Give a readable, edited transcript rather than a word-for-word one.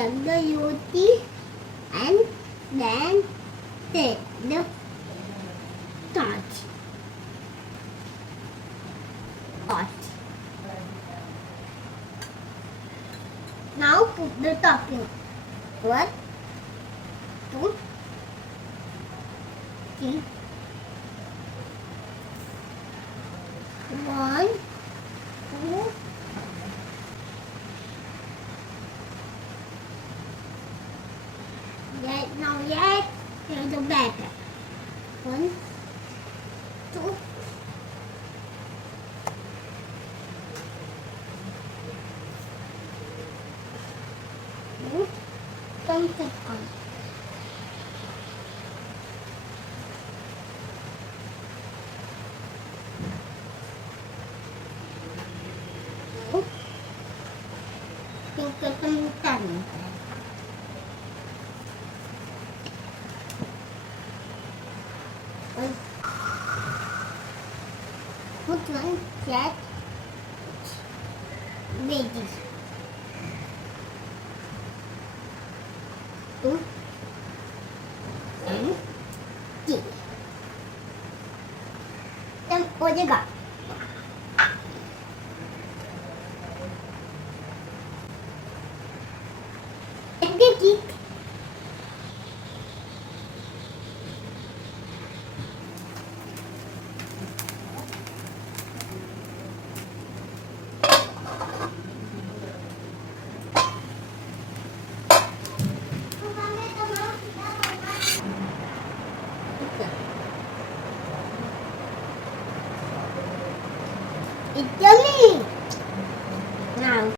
WT and then take the torch. Now put the topping. 1, 2, 3. 1, 2. Yet, here's the batter. 1, 2. Turn it on. Tinggal kemutan. Put one cat veggies. 2 and 3. Then oregano. Egg